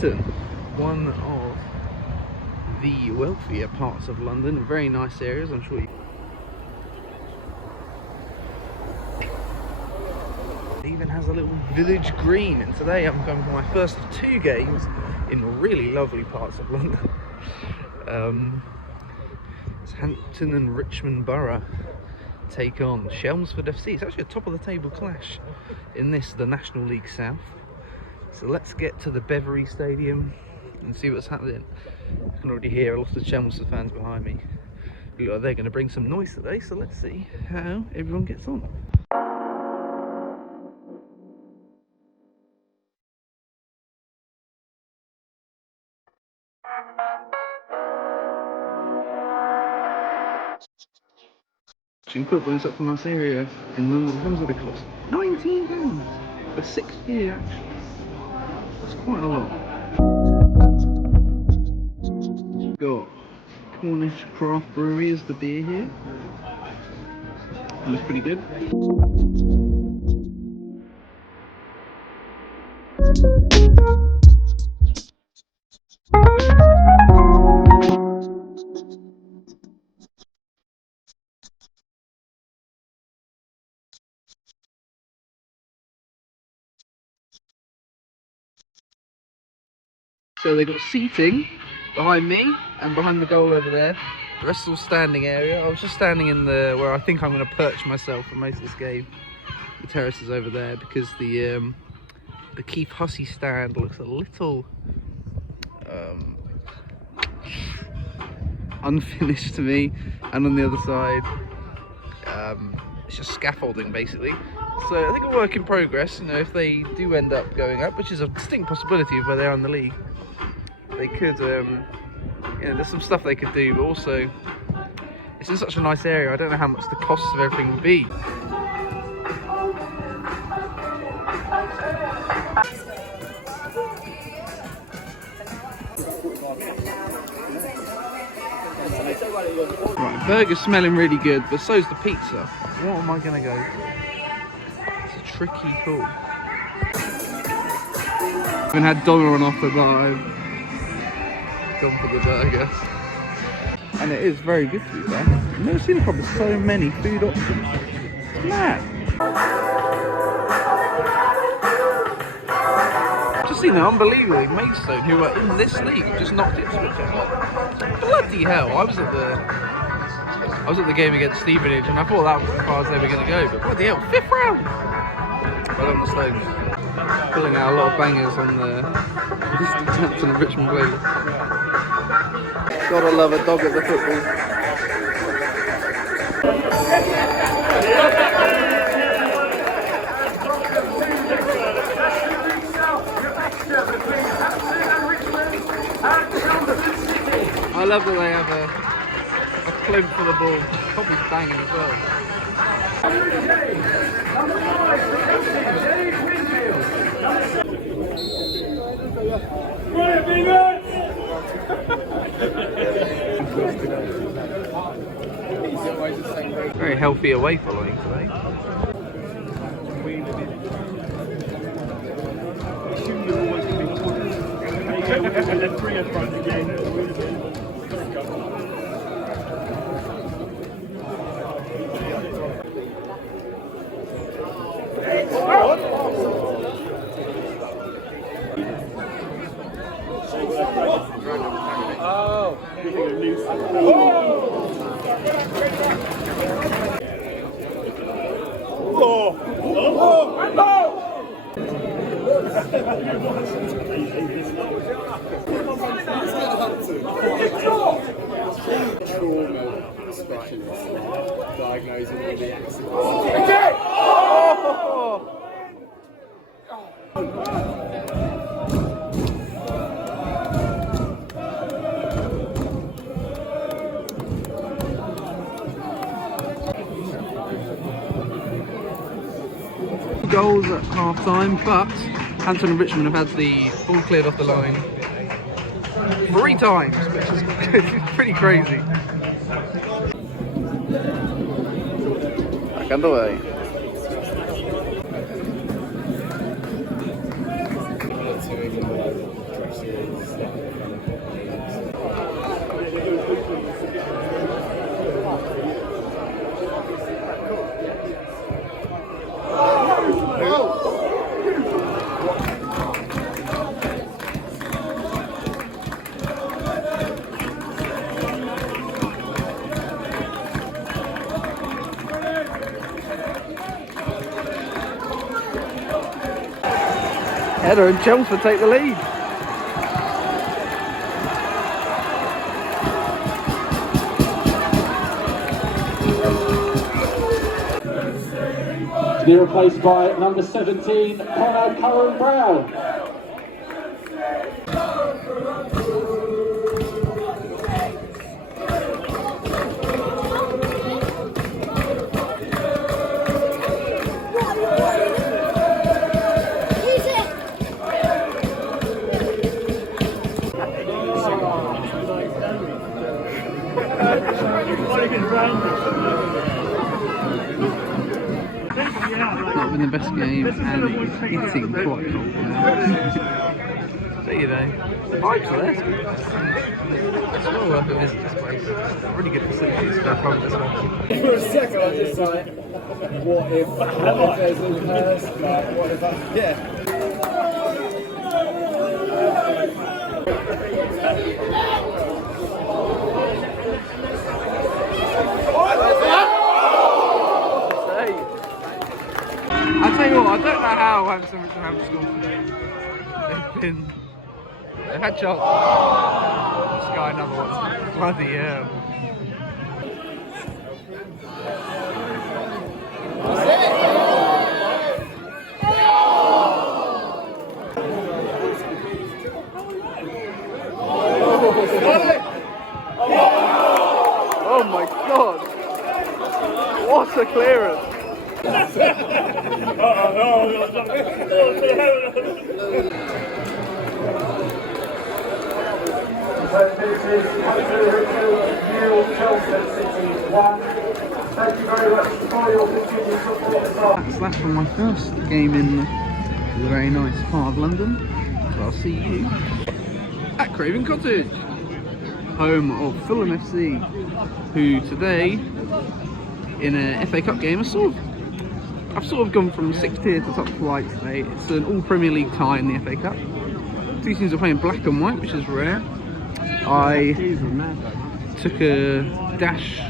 Hampton, one of the wealthier parts of London, very nice areas, I'm sure you... It even has a little village green, and today I'm going for my first of 2 games in really lovely parts of London. It's Hampton and Richmond Borough take on Chelmsford FC. It's actually a top of the table clash in this, the National League South. So let's get to the Beverley Stadium and see what's happening. I can already hear a lot of Chelmsford fans behind me. Look like they're going to bring some noise today, so let's see how everyone gets on. Football is up from this area in London. How much would it cost? £19 for 6 years, actually. That's quite a lot. Got Cornish Craft Brewery as the beer here. It looks pretty good. So they've got seating behind me and behind the goal over there. The rest is all standing area. I was just standing in the where I think I'm going to perch myself for most of this game. The terrace is over there because the Keith Hussey stand looks a little unfinished to me, and on the other side it's just scaffolding basically. So I think a work in progress. You know, if they do end up going up, which is a distinct possibility of where they are in the league, they could, you know, there's some stuff they could do, but also it's in such a nice area. I don't know how much the costs of everything would be. Right, burger's smelling really good, but so's the pizza. What am I gonna go? It's a tricky call. I haven't had dollar on offer, but I've gone for the burger. And it is very good to be there. I've never seen a pub with so many food options. It's mad. I've just seen an unbelievably Maidstone, who are in this league, just knocked Ipswich out. Bloody hell! I was at the game against Stevenage, and I thought that was as far as they were going to go. But bloody hell, 5th round! Well on the Stones. Pulling out a lot of bangers on the Hampton and Richmond play. Gotta love a dog at the football. I love that they have a plinth for the ball. Probably banging as well. Very healthy away following today. Trauma specialist diagnosing all the accidents. Goals at half time, but Hampton and Richmond have had the ball cleared off the line 3 times, which is pretty crazy. Back underway. versus Header and Chelmsford take the lead. To be replaced by number 17, Connor Brown. Not been the best game, and it's getting quite cold now. So you know, the vibes are there. It's well worth a visit to this place. Really good facilities for home as well. for a second I was just like, what if there's a curse? Like, what if I, yeah. I tell you what, I don't know how Hampton&Richmond haven't scored today. They've had chances. This guy another one. Bloody hell. Oh my god! What a clearance! Thank you very much for your continued support. That's that from my first game in the very nice part of London. So I'll see you at Craven Cottage, home of Fulham FC, who today, in a FA Cup game, I've sort of gone from 6th tier to top flight today. It's an all Premier League tie in the FA Cup. Two teams are playing black and white, which is rare. I took a dash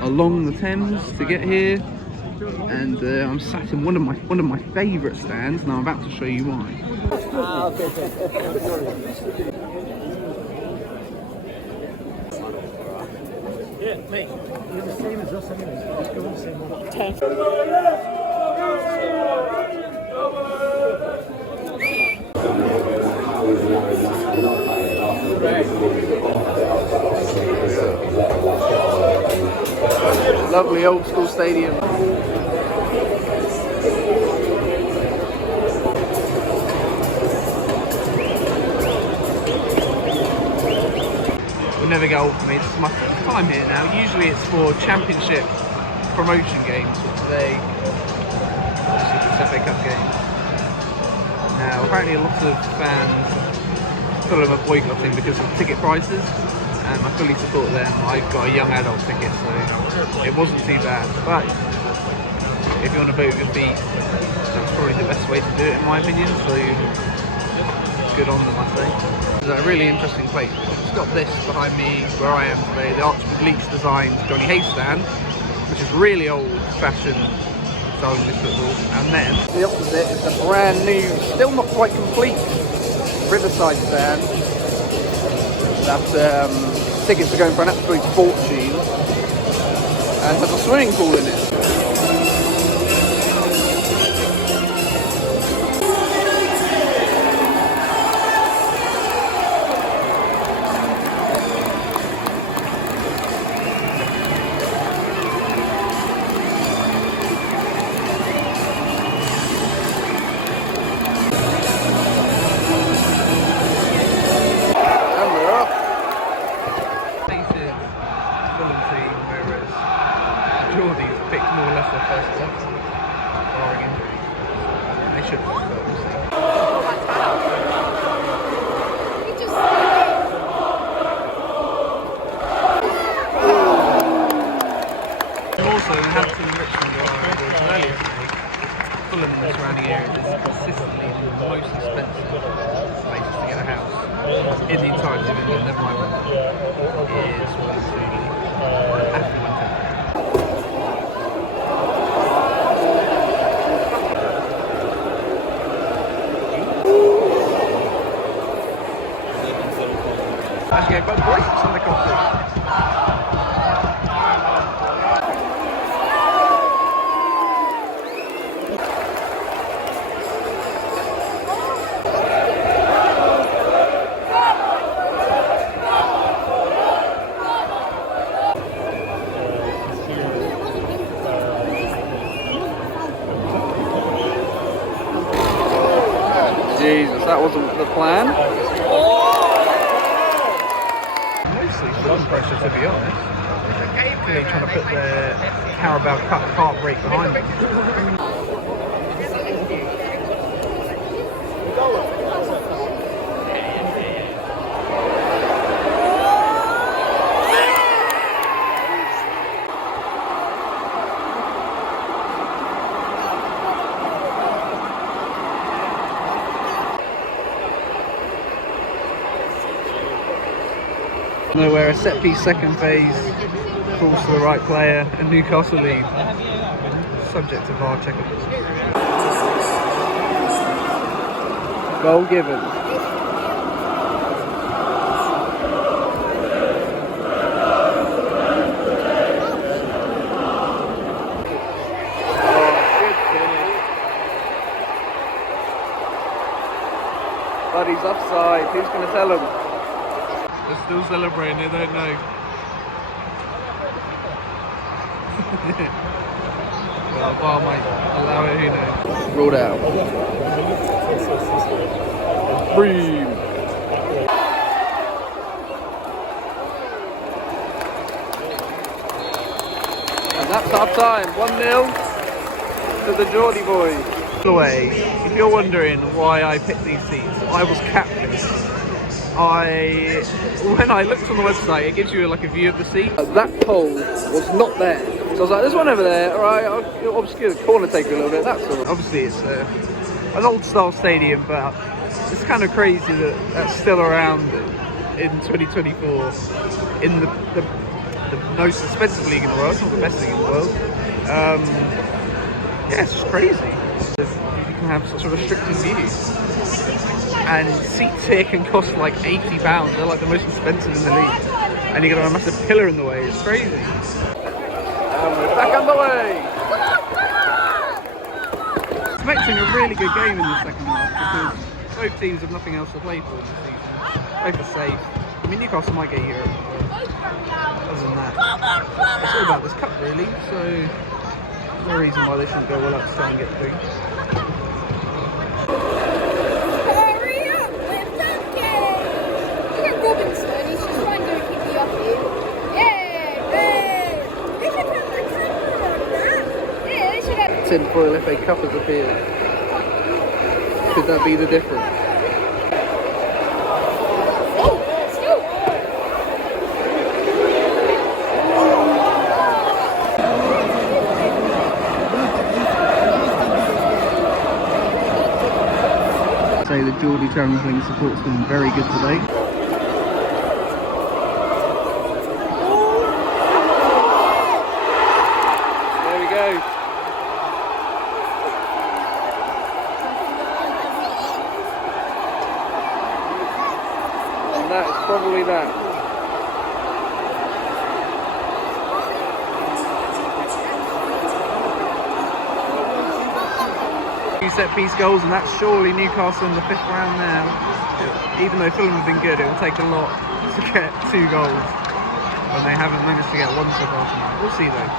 along the Thames to get here, and I'm sat in one of my favourite stands, and I'm about to show you why. Yeah, mate, you're the same as us anyway. Let's go on the same one. Lovely old school stadium. Will never get old for me. It's my first time here now. Usually it's for championship promotion games, but today obviously it's FA Cup game. Now apparently a lot of fans Fulham are boycotting because of ticket prices, and I fully support them. I've got a young adult ticket, so it wasn't too bad. But if you want to vote with your feet, that's probably the best way to do it in my opinion, so good on them, I say. It's a really interesting place. It's got this behind me where I am today, the Archibald Leach designed Johnny Hayes stand, which is really old fashioned style of English football. And then the opposite is the brand new, still not quite complete Riverside stand that tickets are going for an absolute fortune and has a swimming pool in it. in the entirety of England, never mind London, is one of the affluent areas. Actually, but voices on the coffee. Jesus, that wasn't the plan. Mostly Fulham pressure, to be honest. They're trying to put their Carabao Cup heartbreak behind them. Where a set piece second phase falls to the right player and Newcastle lead, subject to VAR checkables. Goal given. Buddy's offside. Who's going to tell him? They're still celebrating, they don't know. Well, VAR might allow it, who knows. Ruled out. Bream. And that's half time. 1-0 to the Geordie boys. By the way, if you're wondering why I picked these seats, I was catfished. When I looked on the website, it gives you like a view of the seat. That pole was not there. So I was like, there's one over there. Alright, I'll obscure the corner take a little bit. That's all. Obviously, it's an old style stadium, but it's kind of crazy that that's still around in 2024 in the most expensive league in the world. It's not the best league in the world. Yeah, it's just crazy. You can have such a restricted view. And seats here can cost like £80. They're like the most expensive in the league. And you got a massive pillar in the way. It's crazy. We're back underway. Expecting a really good game in the second half because both teams have nothing else to play for this season. Both are safe. I mean, Newcastle might get Europe. Other than that, it's all about this cup really. So there's no reason why they shouldn't go all out to try and get the thing. Tinfoil FA Cup has appeared. Could that be the difference? Say the Geordie Travelling support's been very good today. There we go. And that is probably that. Two set piece goals, and that's surely Newcastle in the 5th round now. Even though Fulham have been good, it will take a lot to get 2 goals when they haven't managed to get 1 so far tonight. We'll see though.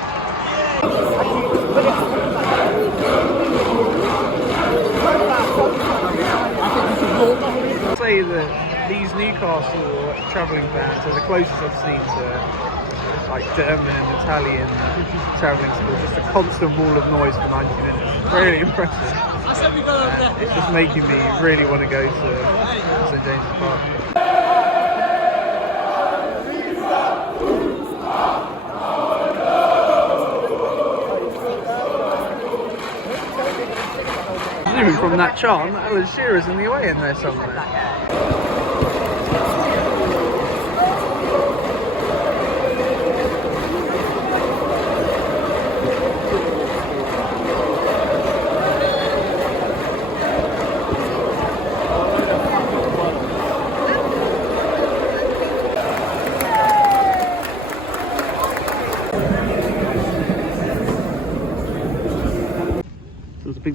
I'd say that these Newcastle travelling fans are the closest I've seen to like German and Italian travelling schools. Just a constant wall of noise for 90 minutes. Really impressive. It's just making me really want to go to St James's Park. Zooming from that chart, Alan Shearer's in the away in there somewhere.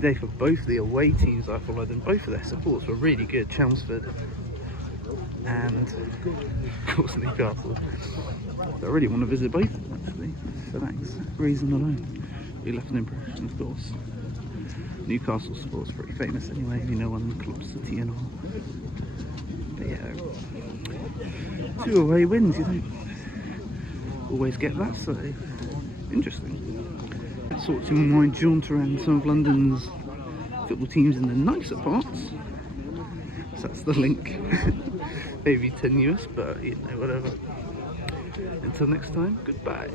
day for both the away teams I followed, and both of their supports were really good. Chelmsford and of course Newcastle. So I really want to visit both of them actually, for that reason alone. We left an impression, of course. Newcastle sports pretty famous anyway, you know, on Club City and all. But yeah, 2 away wins, you don't always get that, so interesting. Sort of my jaunt around some of London's football teams in the nicer parts. So that's the link. Maybe tenuous, but you know, whatever. Until next time, goodbye.